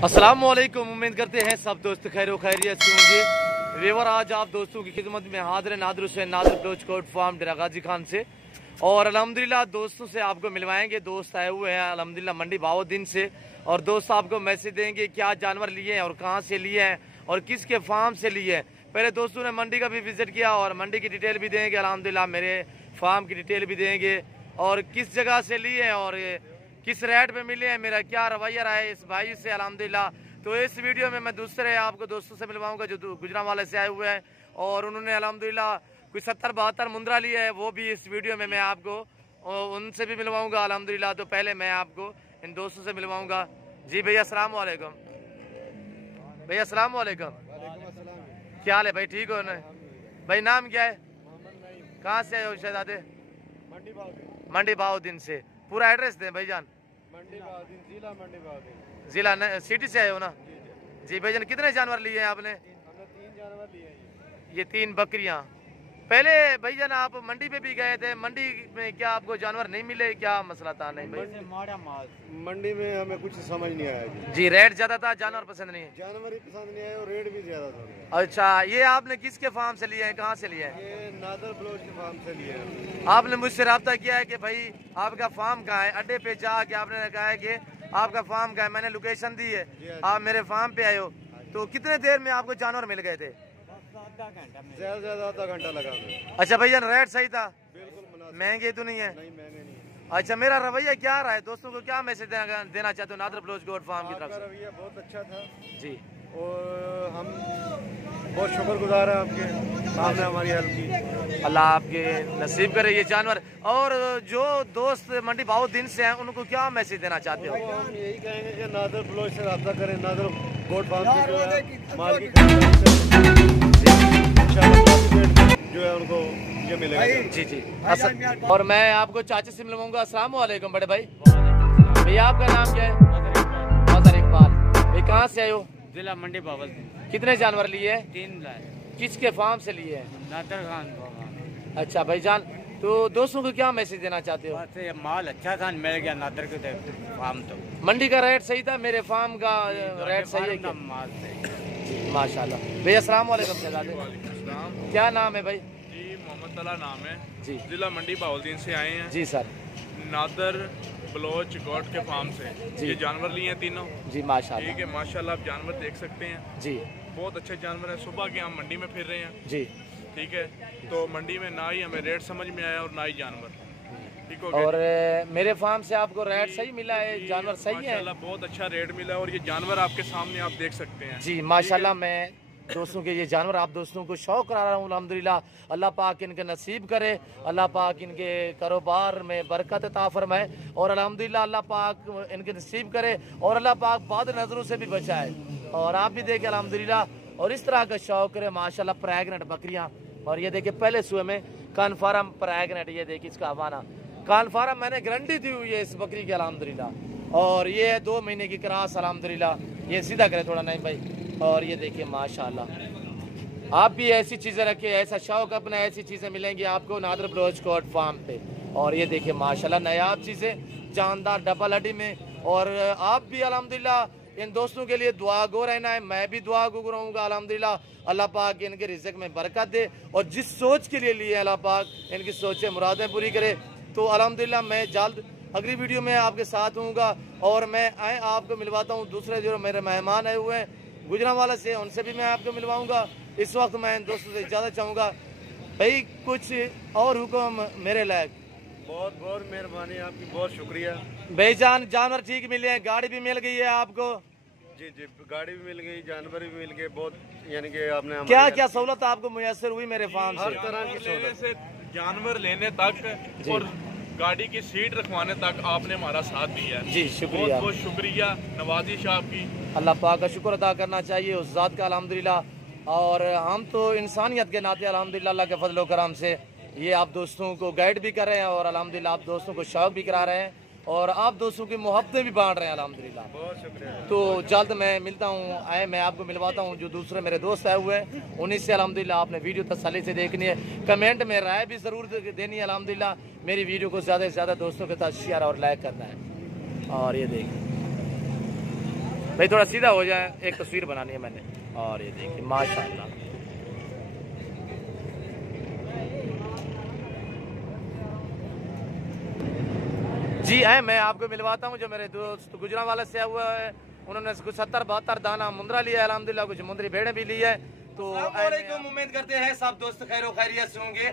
अस्सलाम वालेकुम। उम्मीद करते हैं सब दोस्त खैर खैरियत से होंगे। वेवर आज आप दोस्तों की खिदमत में हाजिर नादर हुसैन नादर बलोच कोट फार्म डेरा गाजी खान से, और अल्हम्दुलिल्लाह दोस्तों से आपको मिलवाएंगे। दोस्त आए हुए हैं अल्हम्दुलिल्लाह मंडी बाउद्दीन से, और दोस्त आपको मैसेज देंगे क्या जानवर लिए हैं और कहाँ से लिए हैं और किसके फार्म से लिए हैं। पहले दोस्तों ने मंडी का भी विजिट किया और मंडी की डिटेल भी देंगे, अल्हम्दुलिल्लाह मेरे फार्म की डिटेल भी देंगे और किस जगह से लिए हैं और किस रेट पे मिले हैं, मेरा क्या रवैया रहा है इस भाई से अल्हम्दुलिल्लाह। तो इस वीडियो में मैं दूसरे आपको दोस्तों से मिलवाऊंगा जो गुजरांवाले से आए हुए हैं, और उन्होंने अल्हम्दुलिल्लाह कुछ 70-72 मुंद्रा लिए है, वो भी इस वीडियो में मैं आपको उनसे भी मिलवाऊंगा अल्हम्दुलिल्लाह। तो पहले मैं आपको इन दोस्तों से मिलवाऊंगा। जी भैया अस्सलाम वालेकुम। भैया अस्सलाम वालेकुम, क्या हाल है भाई, ठीक हो ना भाई? नाम क्या है, कहाँ से आए हो शहजादे? मंडी बाउद्दीन से। पूरा एड्रेस दें भाईजान। जिला सिटी से आए हो ना? जी भाईजान, कितने जानवर लिए हैं आपने? हमने 3 जानवर लिए हैं। ये 3 बकरियां। पहले भाईजान आप मंडी पे भी गए थे, मंडी में क्या आपको जानवर नहीं मिले, क्या मसला था? नहीं भाई, मंडी में हमें कुछ समझ नहीं आया जी रेट ज्यादा था, जानवर पसंद नहीं है। जानवर ही पसंद नहीं आए और रेट भी ज्यादा था। अच्छा, ये आपने किसके फार्म से लिए हैं, कहाँ से लिए हैं? ये नादर बलोच के फार्म से लिए हैं। आपने मुझसे रब्ता किया है कि भाई आपका फार्म कहाँ है, अड्डे पे जाके आपने कहा है कि आपका फार्म कहाँ है, मैंने लोकेशन दी है, आप मेरे फार्म पे आए हो। तो कितने देर में आपको जानवर मिल गए थे? ज्यादा से ज्यादा आधा घंटा लगा हमें। अच्छा भैया, रेट सही था? बिल्कुल मुनासिब। महंगे तो नहीं है? नहीं, महंगे नहीं है। अच्छा, मेरा रवैया क्या रहा है, दोस्तों को क्या मैसेज देना चाहते हो नादर बलोच गोट फार्म की तरफ आपका से? रवैया बहुत अच्छा था जी, और हम बहुत शुक्रगुजार हैं आपके, आपने हमारी हेल्प की। अल्लाह आपके नसीब करे ये जानवर। और जो दोस्त मंडी बाउद्दीन से हैं उनको क्या मैसेज देना चाहते हो? हम यही कहेंगे कि नादर बलोच से रब्ता करें, नादर गोट फार्म से जो है माल की खरीदारी जो है उनको ये मिलेगा। जी जी। और मैं आपको चाचा से मिलवाऊंगा। अस्सलाम वालेकुम बड़े भाई। भैया आपका नाम क्या है? मजहर इकबाल। भाई कहाँ से आए हो? जिला मंडी बावलदीन। कितने जानवर लिए हैं? 3 लाए। किसके फार्म से लिए हैं? नादर खान। अच्छा भाईजान, तो दोस्तों को क्या मैसेज देना चाहते हो? बस ये माल अच्छा था, मिल गया नादर के फार्म। तो मंडी का रेट सही था, मेरे फार्म का रेट सही है क्या? माल सही। माशाल्लाह। भैया अस्सलाम वालेकुम शहजादे, क्या नाम है भाई? जी मोहम्मद तला नाम है जी। जिला मंडी बाउद्दीन से आए हैं। जी सर। नादर बलोच गोट के फार्म से जी। ये जानवर लिए हैं तीनों। जी माशाल्लाह। ठीक है, माशाल्लाह आप जानवर देख सकते हैं, जी बहुत अच्छे जानवर हैं। सुबह के हम मंडी में फिर रहे हैं, जी। ठीक है, तो मंडी में ना ही हमें रेट समझ में आया और ना ही जानवर, ठीक हो गया। और मेरे फार्म से आपको रेट सही मिला है, जानवर सही है? माशाल्लाह बहुत अच्छा रेट मिला और ये जानवर आपके सामने आप देख सकते हैं। जी माशाल्लाह। मैं दोस्तों के ये जानवर आप दोस्तों को शौक करा रहा हूँ अल्हम्दुलिल्लाह। अल्लाह पाक इनके नसीब करे, अल्लाह पाक इनके कारोबार में बरकत अता फरमाए, और अल्हम्दुलिल्लाह अल्लाह पाक इनके नसीब करे और अल्लाह पाक बाद नज़रों से भी बचाए। और आप भी देखें अल्हम्दुलिल्लाह, और इस तरह का शौक करे माशाल्लाह। प्रेगनेंट बकरियाँ, और ये देखिए पहले सुबह में कन्फर्म प्रेगनेंट, ये देखिए इसका हवाना कन्फर्म, मैंने गारंटी दी हुई है इस बकरी की अल्हम्दुलिल्लाह। और ये 2 महीने की क्रॉस अल्हम्दुलिल्लाह। ये सीधा करे थोड़ा, नहीं भाई। और ये देखिए माशाल्लाह, आप भी ऐसी चीज़ें रखिए, ऐसा शौक अपना, ऐसी चीज़ें मिलेंगी आपको नादर बलोच कोट फार्म पे। और ये देखिए माशाल्लाह नायाब चीज़ें, जानदार डबल हड्डी में। और आप भी अल्हम्दुलिल्लाह इन दोस्तों के लिए दुआ गो रहना है, मैं भी दुआ गो रहूँगा अल्हम्दुलिल्लाह। अल्लाह पाक इनके रिज़्क़ में बरकत दे, और जिस सोच के लिए लिए अल्लाह पाक इनकी सोचें मुरादें पूरी करे। तो अल्हम्दुलिल्लाह मैं जल्द अगली वीडियो में आपके साथ हूँगा, और मैं आपको मिलवाता हूँ दूसरे जो मेरे मेहमान आए हुए हैं गुजरांवाला से, उनसे भी मैं आपको मिलवाऊंगा। इस वक्त मैं इन दोस्तों से इजाज़त चाहूँगा। भाई कुछ और हुक्म मेरे लायक? बहुत बहुत मेहरबानी आपकी, बहुत शुक्रिया भाईजान। जानवर ठीक मिले हैं, गाड़ी भी मिल गई है आपको? जी जी, गाड़ी भी मिल गई, जानवर भी मिल गए, बहुत यानी कि आपने क्या क्या सहूलत आपको मुयसर हुई मेरे फार्म हर से? तरह की लेने सहूलत। से जानवर लेने तक और गाड़ी की सीट रखवाने तक आपने हमारा साथ दिया है। जी बहुत शुक्रिया। बहुत शुक्रिया, नवाजिश आपकी। अल्लाह पाक का शुक्र अदा करना चाहिए उस ज़ात का अल्हम्दुलिल्लाह। और हम तो इंसानियत के नाते अल्हम्दुलिल्लाह अल्लाह के फजल करम से ये आप दोस्तों को गाइड भी कर रहे हैं, और अल्हम्दुलिल्लाह आप दोस्तों को शौक भी करा रहे हैं, और आप दोस्तों की मोहब्बतें भी बांट रहे हैं अल्हम्दुलिल्लाह। बहुत शुक्रिया। तो जल्द मैं मिलता हूँ, मैं आपको मिलवाता हूँ जो दूसरे मेरे दोस्त आए हुए हैं उन्हीं से अल्हम्दुलिल्लाह। आपने वीडियो तसल्ली से देखनी है, कमेंट में राय भी ज़रूर देनी है अल्हम्दुलिल्लाह। मेरी वीडियो को ज़्यादा से ज़्यादा दोस्तों के साथ शेयर और लाइक करना है। और ये देखिए भाई थोड़ा सीधा हो जाए, एक तस्वीर बनानी है मैंने। और ये देखिए माशाल्लाह, जी है। मैं आपको मिलवाता हूँ जो मेरे दोस्त गुजरांवाला से हुआ है, उन्होंने कुछ 70-72 दाना मुंद्रा लिया है अल्हम्दुलिल्लाह, कुछ मुंद्री भेड़ें भी ली है। तो उम्मीद करते हैं सब दोस्त खैरो खैरियत से होंगे।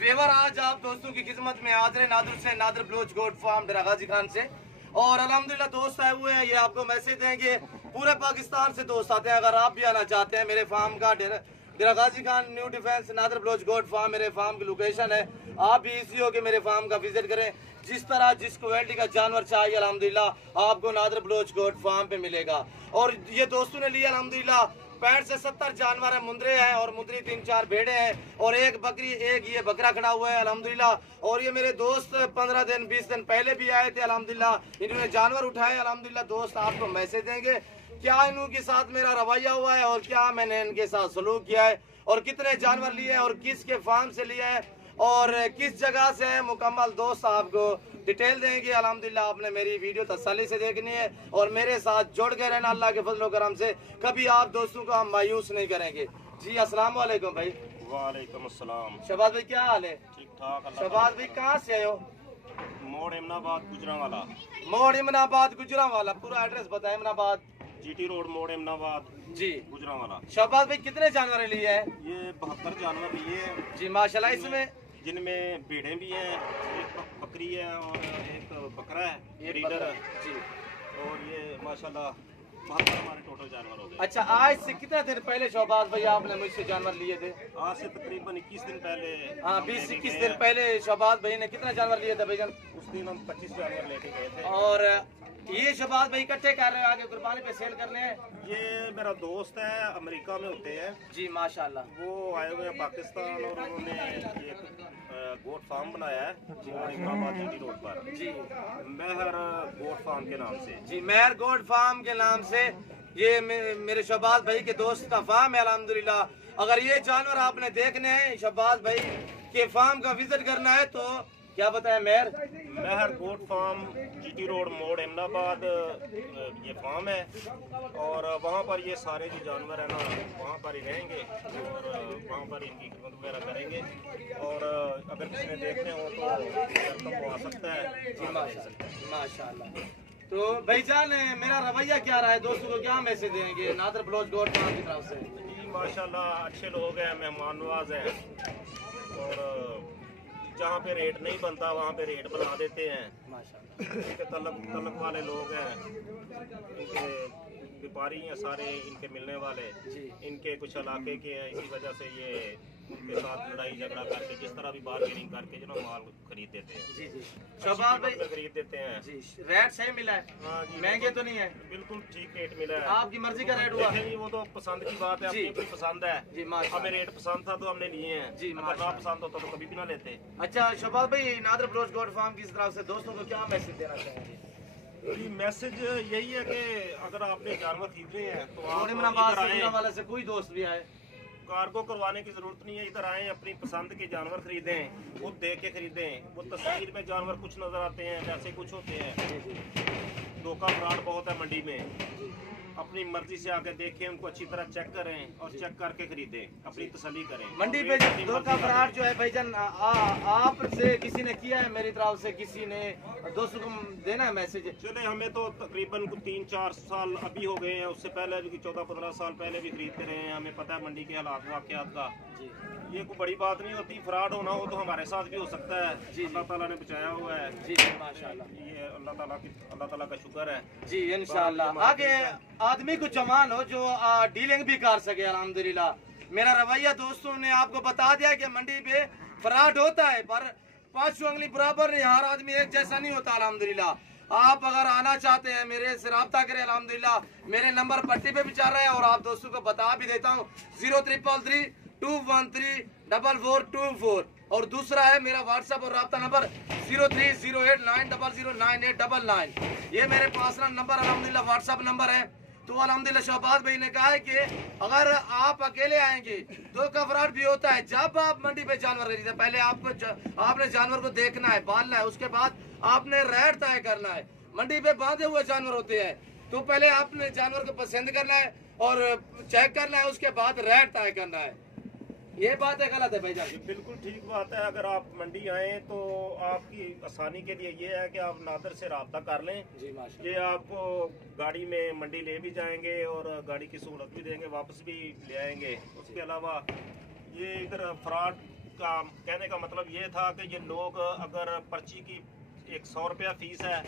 वेवर आज आप दोस्तों की खिदमत में हाजिर नादर से, नादर बलोच गोट फार्म डेरा गाजी खान से। और अल्हम्दुलिल्लाह दोस्त आए हुए हैं, ये आपको मैसेज देंगे। पूरे पाकिस्तान से दोस्त आते हैं, अगर आप भी आना चाहते हैं मेरे फार्म का Dera Ghazi Khan new defence Nadir Baloch goat farm मेरे फार्म की लोकेशन है। आप भी इसी हो कि मेरे फार्म का विजिट करें। जिस तरह जिस क्वालिटी का जानवर चाहिए अल्हम्दुलिल्लाह आपको नादर बलोच गोट फार्म पे मिलेगा। और ये दोस्तों ने लिया अल्हम्दुलिल्लाह 65 से 70 जानवर है, मुंद्रे हैं और मुंद्री 3-4 भेड़े हैं और एक बकरी, एक ये बकरा खड़ा हुआ है अल्हम्दुलिल्लाह। और ये मेरे दोस्त 15 दिन 20 दिन पहले भी आए थे अल्हम्दुलिल्लाह, इन्होंने जानवर उठाए अल्हम्दुलिल्लाह। दोस्त आपको मैसेज देंगे क्या इनके साथ मेरा रवैया हुआ है और क्या मैंने इनके साथ सलूक किया है और कितने जानवर लिए हैं और किसके फार्म से लिए हैं और किस जगह से है, मुकम्मल दोस्त आपको डिटेल देंगे अल्हम्दुलिल्लाह। आपने मेरी वीडियो तसल्ली से देखनी है और मेरे साथ जुड़ के रहना अल्लाह के फजल करम से। कभी आप दोस्तों को हम मायूस नहीं करेंगे। जी अस्सलाम वालेकुम भाई। वालेकुम अस्सलाम। शहबाज भाई क्या हाल है? ठीक ठाक। शहबाज भाई कहाँ से आए हो? मोड़ इमनाबाद गुजरांवाला। मोड़ इमनाबाद गुजरांवाला, पूरा एड्रेस बताए। इमनाबाद जीटी रोड मोड़ इमनाबाद जी गुजरांवाला। शहबाज भाई कितने जानवर लिए हैं? ये 72 जानवर लिए हैं जी माशाल्लाह। इसमें जिनमें भेड़ें भी हैं, एक बकरी है और एक बकरा है, ये ब्रीडर है जी। और ये माशाल्लाह 72 हमारे टोटल जानवर हो गए। अच्छा, आज से कितने दिन पहले शहबाज भाई आपने मुझसे जानवर लिए थे? आज से तकरीबन 21 दिन पहले। हाँ 20-21 दिन पहले शहबाज भाई ने कितना जानवर लिए थे भाईजान? उस दिन हम 25 जानवर लेके गए थे। और ये शहबाज भाई इकट्ठे कर रहे हो आगे कुर्बानी पे सेल करने हैं? ये मेरा दोस्त है, अमेरिका में होते हैं जी माशाल्लाह। वो आए हुए हैं पाकिस्तान और उन्होंने एक गोट फार्म बनाया है इस्लामाबाद जीटी रोड पर जी, मेहर गोट फार्म के नाम से। जी मेहर गोट फार्म के नाम से ये मेरे शहबाज भाई के दोस्त का फार्म है अल्हम्दुलिल्लाह। अगर ये जानवर आपने देखने हैं, शहबाज भाई के फार्म का विजिट करना है तो क्या बताया? मेहर गोट फार्म जीटी रोड मोड़ अहमदाबाद ये फार्म है और वहाँ पर ये सारे जो जानवर है ना वहाँ पर ही रहेंगे और वहाँ पर इनकी खिदमत वगैरह करेंगे। और अगर किसी ने देखने हो तो वेलकम हो आ सकता है। जी माशाल्लाह। तो भाईजान मेरा रवैया क्या रहा है, दोस्तों को क्या मैसेज देंगे नादर बलोच गोट फार्म की तरफ से? जी माशाल्लाह अच्छे लोग हैं, मेहमान नवाज हैं और जहाँ पे रेट नहीं बनता वहाँ पे रेट बना देते हैं माशाल्लाह। इनके तलक वाले लोग हैं, इनके व्यापारी हैं सारे, इनके मिलने वाले इनके कुछ इलाके के हैं, इसी वजह से ये उनके साथ लड़ाई झगड़ा करके जिस तरह भी बार्गेनिंग करके जो ना माल खरीद देते हैं। जी जी शहबाज भाई खरीद देते हैं जी। रेट सही मिला है? हाँ जी, महंगे तो नहीं है? बिल्कुल ठीक रेट मिला है। आपकी मर्जी का रेट हुआ? वो तो पसंद की बात है, अपनी अपनी पसंद है जी। हमें रेट पसंद था तो हमने लिए हैं जी, अगर ना पसंद होता तो कभी भी ना लेते। अच्छा शहबाज भाई नादर बलोच गोट फार्म की तरफ से दोस्तों को क्या मैसेज देना चाहेंगे? जी मैसेज यही है कि अगर आपने जानवर खरीदने हैं तो आप वाले से कोई दोस्त भी आए, कार्गो करवाने की जरूरत नहीं है, इधर आए अपनी पसंद के जानवर खरीदें, वो देख के खरीदें। वो तस्वीर में जानवर कुछ नजर आते हैं, वैसे कुछ होते हैं। धोखा फ्रॉड बहुत है मंडी में। अपनी मर्जी से आके देखें, उनको अच्छी तरह चेक करें और चेक करके खरीदें, अपनी तसल्ली करें। मंडी पे धोखा फ्रॉड जो है भाईजान आपसे किसी ने किया है, मेरी तरफ से किसी ने दोस्तों को देना है मैसेज? चले हमें तो तकरीबन 3-4 साल अभी हो गए हैं, उससे पहले भी 14-15 साल पहले भी खरीदते रहे हैं। हमें पता है मंडी के हालात वाकयात का। ये कोई बड़ी बात नहीं होती, फ्रॉड होना हो तो हमारे साथ भी हो सकता है जी। अल्लाह ताला ने बचाया हुआ है जी माशाल्लाह। ये अल्लाह ताला का शुक्र है जी इंशाल्लाह। आगे आदमी को जवान हो जो डीलिंग भी कर सके अल्हम्दुलिल्लाह। मेरा रवैया दोस्तों ने आपको बता दिया कि मंडी पे फ्रॉड होता है पर 5 उंगली बराबर नहीं, हर आदमी एक जैसा नहीं होता अल्हम्दुलिल्लाह। आप अगर आना चाहते हैं मेरे से रब्ता करें अल्हम्दुलिल्लाह। मेरे नंबर पट्टी पे भी चल रहे हैं और आप दोस्तों को बता भी देता हूँ 0333-213-4424 और दूसरा है मेरा व्हाट्सएप और रब्ता नंबर 030890099899। ये मेरे पर्सनल नंबर अल्हम्दुलिल्लाह व्हाट्सएप नंबर है। तो अल्हम्दुलिल्लाह शहबाज भाई ने कहा है कि अगर आप अकेले आएंगे तो फ्रॉड भी होता है। जब आप मंडी पे जानवर खरीदे पहले आपने जानवर को देखना है, पालना है, उसके बाद आपने रेट तय करना है। मंडी पे बांधे हुए जानवर होते हैं, तो पहले आपने जानवर को पसंद करना है और चेक करना है, उसके बाद रेट तय करना है। ये बात है गलत है भाईजान? बिल्कुल ठीक बात है। अगर आप मंडी आए तो आपकी आसानी के लिए ये है कि आप नादर से रब्ता कर लें जी माशाल्लाह। ये आपको गाड़ी में मंडी ले भी जाएंगे और गाड़ी की सहूलत भी देंगे, वापस भी ले आएंगे। उसके अलावा ये इधर फ्रॉड का कहने का मतलब ये था कि ये लोग अगर पर्ची की 100 रुपया फीस है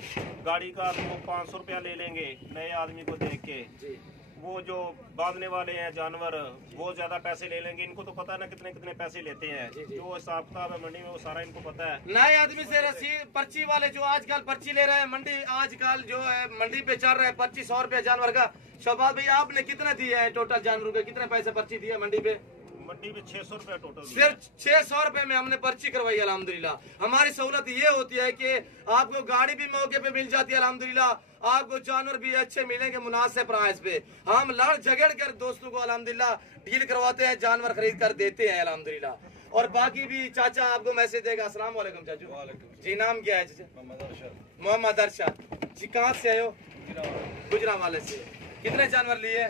गाड़ी का तो 500 रुपया ले लेंगे नए आदमी को देख के। वो जो बांधने वाले हैं जानवर वो ज्यादा पैसे ले लेंगे। इनको तो पता है ना कितने कितने पैसे लेते हैं। जो हिसाब किताब है मंडी में वो सारा इनको पता है। नए आदमी से रसीद पर्ची वाले जो आजकल पर्ची ले रहे हैं मंडी, आजकल जो है मंडी पे चल रहा है 2500 रुपया जानवर का। शहबाज भाई आपने कितना दिया है टोटल जानवर के, कितने पैसे पर्ची दिया मंडी पे? मंडी में 600 रुपया टोटल। सिर्फ 600 रुपए में हमने पर्ची करवाई अल्हम्दुलिल्लाह। हमारी सहूलत ये होती है कि आपको गाड़ी भी मौके पे मिल जाती है अल्हम्दुलिल्लाह, आपको जानवर भी अच्छे मिलेंगे मुनासिब प्राइस पे। हम लड़ झगड़ कर दोस्तों को अल्हम्दुलिल्लाह डील करवाते हैं, जानवर खरीद कर देते हैं अल्हम्दुलिल्लाह। और बाकी भी चाचा आपको मैसेज देगा। अस्सलाम वालेकुम चाचू जी, नाम क्या है मोहम्मद अरशद जी, कहाँ से आए हो? गुजरांवाले से। कितने जानवर लिए?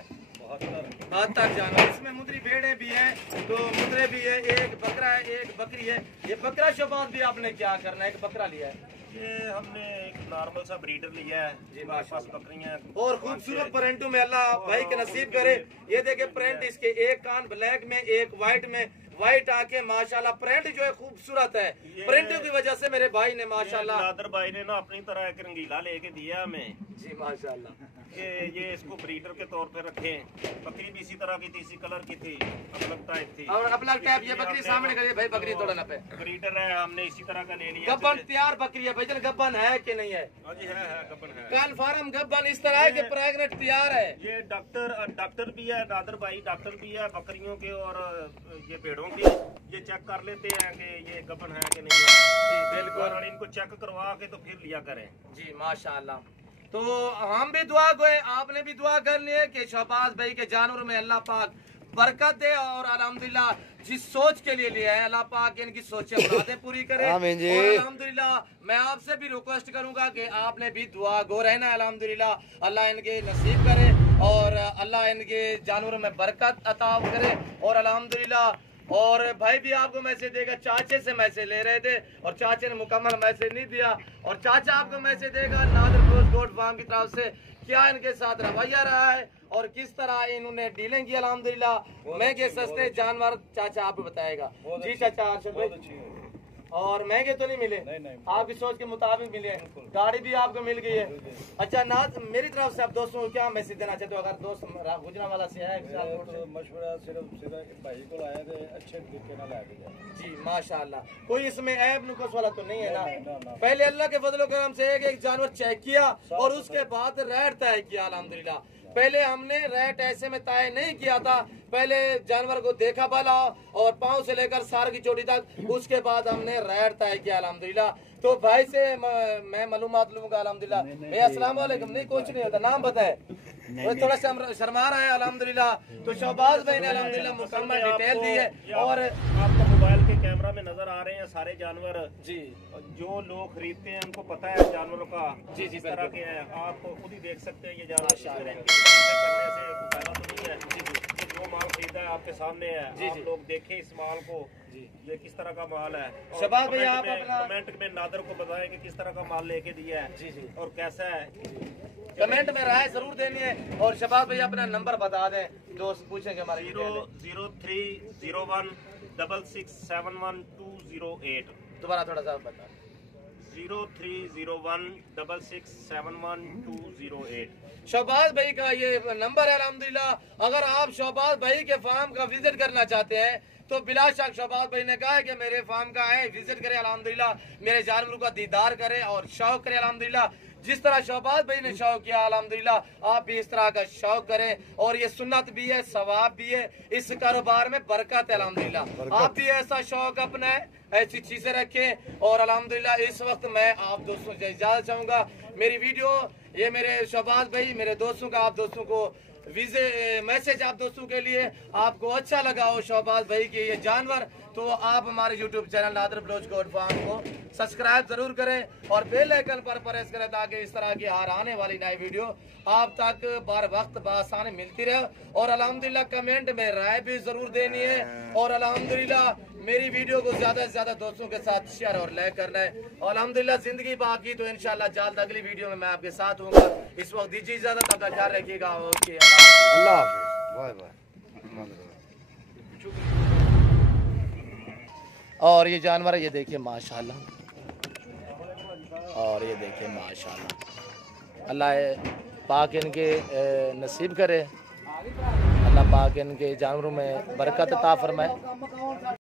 72 जानवर। इसमें मुद्री भेड़े भी हैं, तो मुद्रे भी है, एक बकरा है, एक बकरी है। ये बकरा शहबाज भी आपने क्या करना है? एक बकरा लिया है। ये हमने एक नॉर्मल सा ब्रीडर लिया है जी, हमारे पास बकरियां और खूबसूरत प्रिंटों में अल्लाह भाई के नसीब करे। ये देखे प्रिंट इसके, एक कान ब्लैक में एक व्हाइट में, व्हाइट आके माशाल्लाह प्रिंट जो है खूबसूरत है। प्रिंट की वजह से मेरे भाई ने माशाल्लाह, नादर भाई ने ना अपनी तरह एक रंगीला लेके दिया हमें जी माशाल्लाह, कि ये इसको ब्रीडर के तौर पे रखें। बकरी भी इसी तरह की थी, इसी कलर की थी, अलग टाइप थी। और अपना टैप ये बकरी सामने करिए भाई, बकरी थोड़ा ना पे। ब्रीडर है, हमने इसी तरह का ले लिया। गब्बन तैयार बकरी है भाईजान, गब्बन है कि नहीं है? हाँ जी है गब्बन है। कन्फर्म गब्बन इस तरह है कि प्रेग्नेंट तैयार है। ये डॉक्टर भी है, नादर भाई डॉक्टर भी है बकरियों के और ये भेड़ों के। ये चेक कर लेते हैं कि ये गब्बन है कि नहीं है। जी बिल्कुल, और इनको चेक करवा के तो फिर लिया करें। जी माशाल्लाह। तो हम भी दुआ गए, आपने भी दुआ करनी है कि शहबाज भाई के जानवर में अल्लाह पाक बरकत दे और अल्हम्दुलिल्लाह जिस सोच के लिए लिया है अल्लाह पाक इनकी सोचें मुरादें पूरी करे। आमीन जी। और अल्हम्दुलिल्लाह मैं आपसे भी रिक्वेस्ट करूंगा कि आपने भी दुआ गो रहना। अल्हम्दुलिल्लाह अल्लाह इनके नसीब करे और अल्लाह इनके जानवरों में बरकत अता करे। और अल्हम्दुलिल्लाह और भाई भी आपको मैसेज देगा, चाचे से मैसेज ले रहे थे और चाचे ने मुकम्मल मैसेज नहीं दिया। और चाचा आपको मैसेज देगा नादर गोट फार्म की तरफ से, क्या इनके साथ रवैया रहा है और किस तरह इन्होंने डीलिंग की अल्हम्दुलिल्लाह। महंगे सस्ते जानवर चाचा आपको बताएगा। जी चाचा अरशद भाई, और महंगे तो नहीं मिले? नहीं। आपकी सोच के मुताबिक मिले, गाड़ी भी आपको मिल गई है। अच्छा नाज, मेरी तरफ से आप दोस्तों को क्या मैसेज देना चाहते हो? अगर दोस्त गुजरांवाला से है मशवरा सिर्फ भाई को लाया थे, अच्छे तरीके से लाया जी माशाल्लाह। कोई इसमें ऐब नुकस वाला तो नहीं है ना? पहले अल्लाह के फजल करम से एक जानवर चेक किया और उसके बाद रेट तय किया अल्हम्दुलिल्लाह। पहले हमने रेट ऐसे में तय नहीं किया था, पहले जानवर को देखा भला और पाँव से लेकर सार की चोटी तक, उसके बाद हमने रेट तय किया अल्हम्दुलिल्लाह। तो भाई से मैं मालूमात लूंगा अल्हम्दुलिल्लाह। भैया अस्सलाम वालेकुम। नहीं कुछ नहीं होता, नाम बताए, वो थोड़ा शर्मा रहा है अल्हम्दुलिल्लाह। तो शहबाज भाई ने अल्हम्दुलिल्लाह मुकम्मल डिटेल दी है। और आपको मोबाइल के कैमरा में नजर आ रहे हैं सारे जानवर जी, जो लोग खरीदते हैं उनको पता है जानवरों का जी जिस तरह के हैं। आप खुद ही देख सकते हैं ये जानवर माशाअल्लाह। करने से फायदा तो नहीं है। जी, जो माल खरीदा है आपके सामने है, आप लोग देखें इस माल को, ये किस तरह का माल है। शहबाज भाई आप अपना कमेंट में नादर को बताएं कि किस तरह का माल लेके दिया है जी और कैसा है। कमेंट में राय जरूर देनी है। और शहबाज भाई अपना नंबर बता दें, दोस्त पूछेंगे हमारे। 00301 6671 दोबारा थोड़ा सा बता। 0301 शहबाज भाई का ये नंबर है अल्हम्दुलिल्लाह। अगर आप शहबाज भाई के फार्म का विजिट करना चाहते हैं तो बिला शक शहबाज भाई ने कहा है कि मेरे फार्म का है, विजिट करें अल्हम्दुलिल्लाह, मेरे जानवरों का दीदार करें और शौक करें अल्हम्दुलिल्लाह। जिस तरह शहबाज भाई ने शौक किया अल्हम्दुलिल्लाह आप भी इस तरह का शौक करें। और ये सुन्नत भी है, सवाब भी है, इस कारोबार में बरकत है अल्हम्दुलिल्लाह। आप भी ऐसा शौक अपनाएं, ऐसी चीजें रखें। और अल्हम्दुलिल्लाह इस वक्त मैं आप दोस्तों से इजाजत चाहूंगा। मेरी वीडियो ये मेरे शहबाज भाई, मेरे दोस्तों का आप दोस्तों को मैसेज आप दोस्तों के लिए, आपको अच्छा लगा हो शहबाज भाई के ये जानवर, तो आप हमारे YouTube channel Nadir Baloch goat farm को सब्सक्राइब जरूर करें और बेल आइकन पर प्रेस करें ताकि इस तरह की हर आने वाली नई वीडियो आप तक बार वक्त बआसानी मिलती रहे। और अल्हम्दुलिल्लाह कमेंट में राय भी जरूर देनी है और अल्हम्दुलिल्लाह मेरी वीडियो को ज्यादा से ज्यादा दोस्तों के साथ शेयर और लाइक करना है। और अल्हम्दुलिल्लाह जिंदगी बाकी तो इंशाल्लाह जल्द अगली वीडियो में मैं आपके साथ हूँगा। इस वक्त दीजिए इजाजत, अपना ख्याल रखिएगा। ओके, अल्लाह हाफिज़, बाय बाय। और ये जानवर है, ये देखिए माशाल्लाह, और ये देखिए माशाल्लाह। अल्लाह पाक इनके नसीब करे, अल्लाह पाक इनके जानवरों में बरकत अता फरमाए।